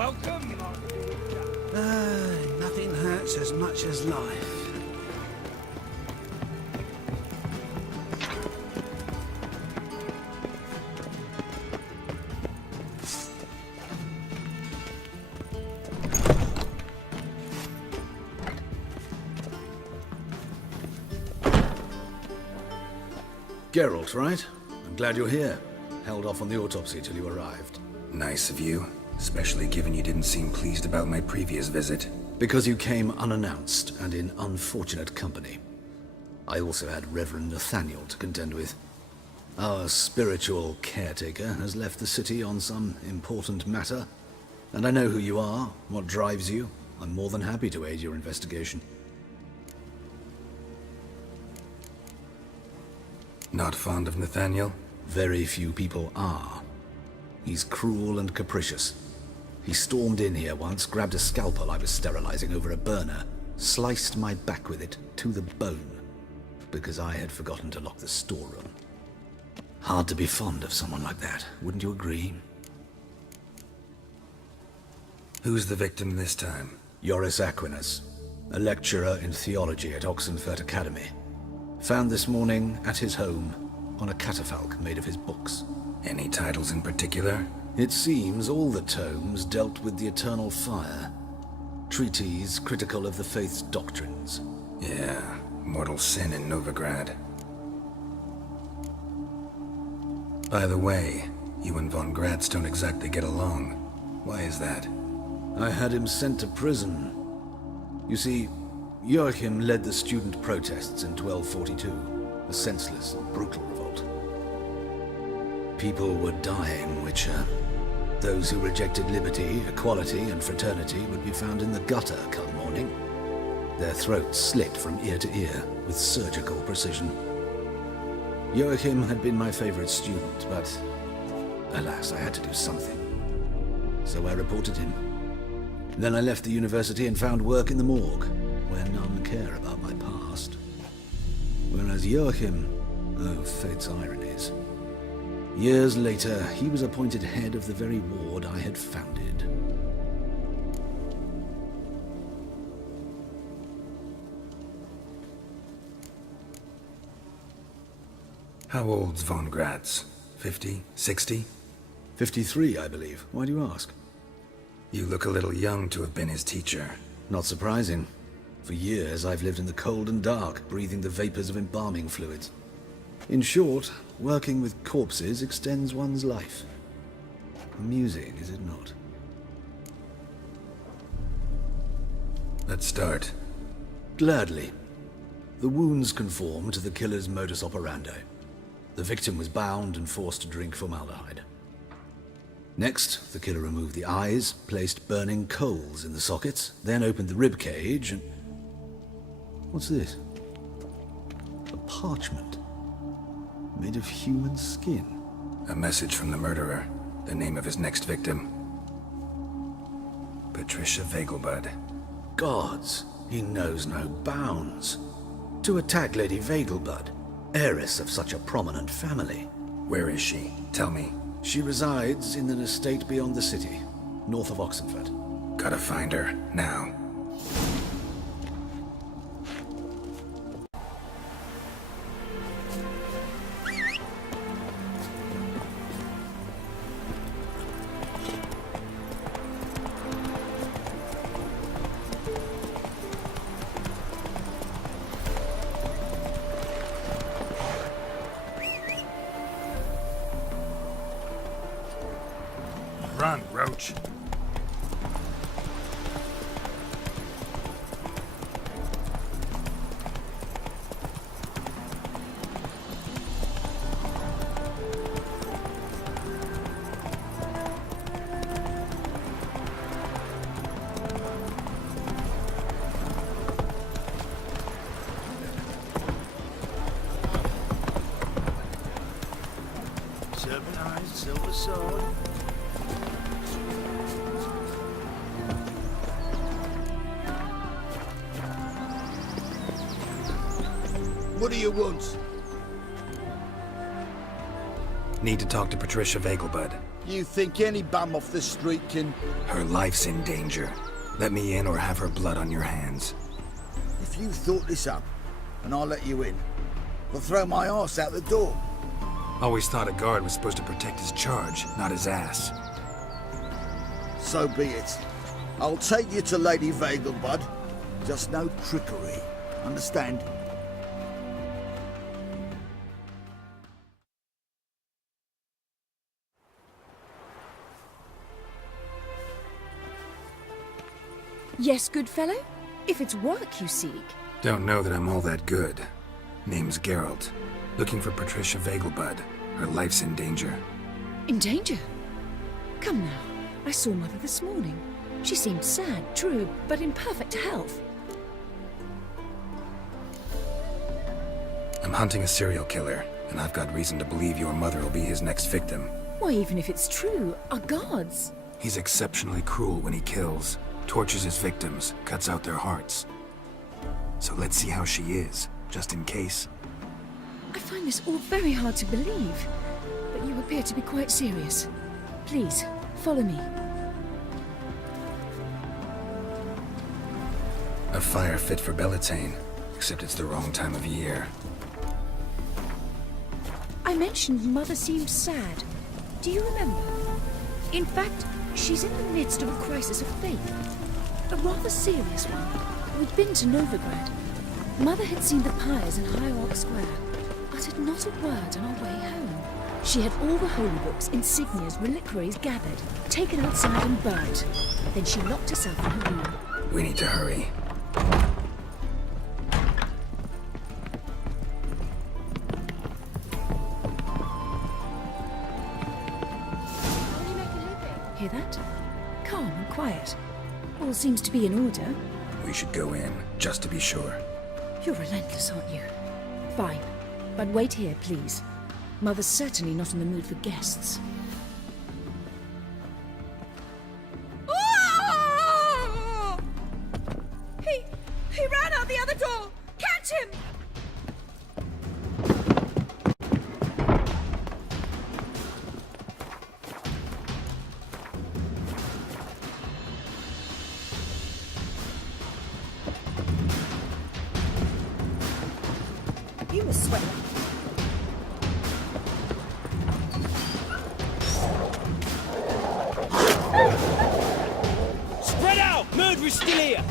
Welcome. Nothing hurts as much as life. Geralt, right? I'm glad you're here. Held off on the autopsy till you arrived. Nice of you, especially given you didn't seem pleased about my previous visit. Because you came unannounced and in unfortunate company. I also had Reverend Nathaniel to contend with. Our spiritual caretaker has left the city on some important matter. And I know who you are, what drives you. I'm more than happy to aid your investigation. Not fond of Nathaniel? Very few people are. He's cruel and capricious. He stormed in here once, grabbed a scalpel I was sterilizing over a burner, sliced my back with it to the bone, because I had forgotten to lock the storeroom. Hard to be fond of someone like that, wouldn't you agree? Who's the victim this time? Joris Aquinas, a lecturer in theology at Oxenfurt Academy. Found this morning at his home on a catafalque made of his books. Any titles in particular? It seems all the tomes dealt with the eternal fire. Treatises critical of the faith's doctrines. Yeah, mortal sin in Novigrad. By the way, you and von Gratz don't exactly get along. Why is that? I had him sent to prison. You see, Joachim led the student protests in 1242, a senseless and brutal revolt. People were dying, Witcher. Those who rejected liberty, equality, and fraternity would be found in the gutter come morning. Their throats slit from ear to ear with surgical precision. Joachim had been my favorite student, but alas, I had to do something. So I reported him. Then I left the university and found work in the morgue, where none care about my past. Whereas Joachim, oh, fate's ironies. Years later, he was appointed head of the very ward I had founded. How old's von Gratz? 50? 60? 53, I believe. Why do you ask? You look a little young to have been his teacher. Not surprising. For years, I've lived in the cold and dark, breathing the vapors of embalming fluids. In short, working with corpses extends one's life. Amusing, is it not? Let's start. Gladly. The wounds conform to the killer's modus operandi. The victim was bound and forced to drink formaldehyde. Next, the killer removed the eyes, placed burning coals in the sockets, then opened the rib cage and... What's this? A parchment. Made of human skin. A message from the murderer. The name of his next victim. Patricia Vegelbud. Gods, he knows no bounds. To attack Lady Vegelbud, heiress of such a prominent family. Where is she? Tell me. She resides in an estate beyond the city, north of Oxenfurt. Gotta find her, now. Run, Roach. Serpent eyes, silver sword. What do you want? Need to talk to Patricia Vegelbud. You think any bum off the street can... Her life's in danger. Let me in or have her blood on your hands. If you thought this up, and I'll let you in, I'll throw my arse out the door. Always thought a guard was supposed to protect his charge, not his ass. So be it. I'll take you to Lady Vegelbud. Just no trickery. Understand? Yes, good fellow? If it's work you seek. Don't know that I'm all that good. Name's Geralt. Looking for Patricia Vegelbud. Her life's in danger. In danger? Come now. I saw Mother this morning. She seemed sad, true, but in perfect health. I'm hunting a serial killer, and I've got reason to believe your mother will be his next victim. Why, even if it's true, our gods. He's exceptionally cruel when he kills, tortures his victims, cuts out their hearts. So let's see how she is, just in case. I find this all very hard to believe, but you appear to be quite serious. Please, follow me. A fire fit for Bellatane, except it's the wrong time of year. I mentioned Mother seemed sad. Do you remember? In fact, she's in the midst of a crisis of faith. A rather serious one. We'd been to Novigrad. Mother had seen the pyres in Hierarch Square, uttered not a word on our way home. She had all the holy books, insignias, reliquaries gathered, taken outside and burnt. Then she locked herself in her room. We need to hurry. Hear that? Calm and quiet. All seems to be in order. We should go in, just to be sure. You're relentless, aren't you? Fine. But wait here, please. Mother's certainly not in the mood for guests. He ran out the other door! Catch him! You must sweat. Spread out! Murderer's still here!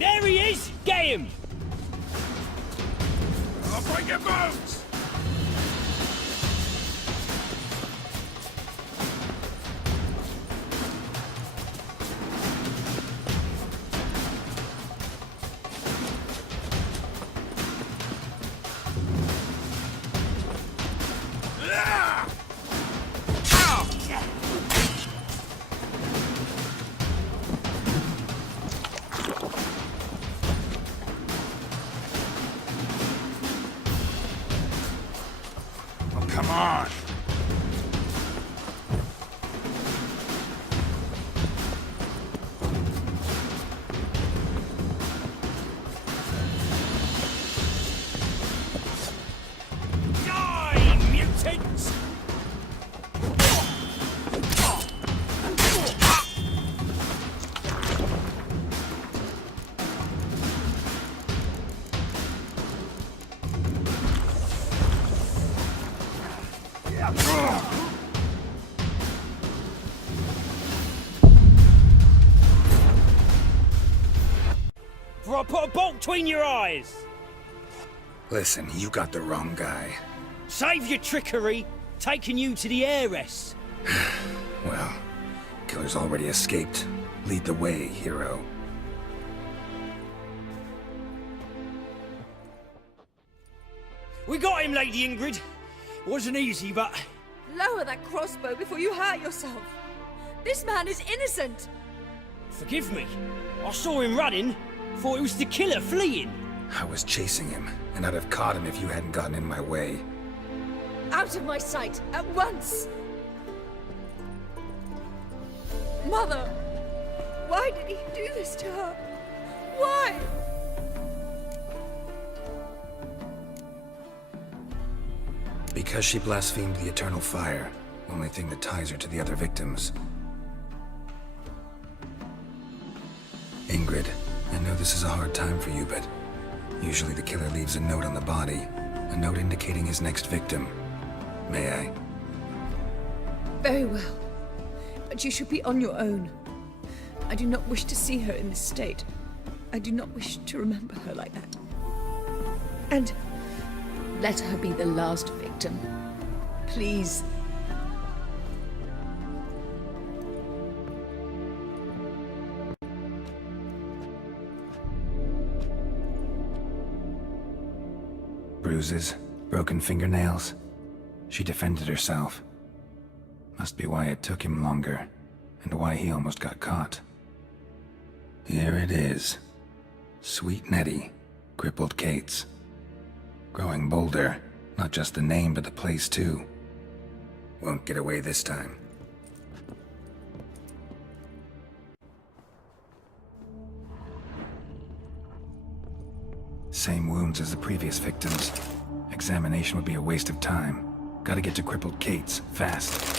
There he is! Get him! I'll break your bones! Come on! Die, mutants! For I put a bolt between your eyes! Listen, you got the wrong guy. Save your trickery, taking you to the heiress. Well, killer's already escaped. Lead the way, hero. We got him, Lady Ingrid. Wasn't easy, but... Lower that crossbow before you hurt yourself. This man is innocent. Forgive me. I saw him running. Thought it was the killer fleeing. I was chasing him, and I'd have caught him if you hadn't gotten in my way. Out of my sight, at once! Mother! Why did he do this to her? Why? Because she blasphemed the eternal fire, only thing that ties her to the other victims. Ingrid, I know this is a hard time for you, but usually the killer leaves a note on the body, a note indicating his next victim. May I? Very well. But you should be on your own. I do not wish to see her in this state. I do not wish to remember her like that. And let her be the last victim. Please. Bruises, broken fingernails. She defended herself. Must be why it took him longer, and why he almost got caught. Here it is. Sweet Nettie, crippled Kate's. Growing bolder, not just the name but the place too. Won't get away this time. Same wounds as the previous victims. Examination would be a waste of time. Gotta get to crippled Kate's, fast.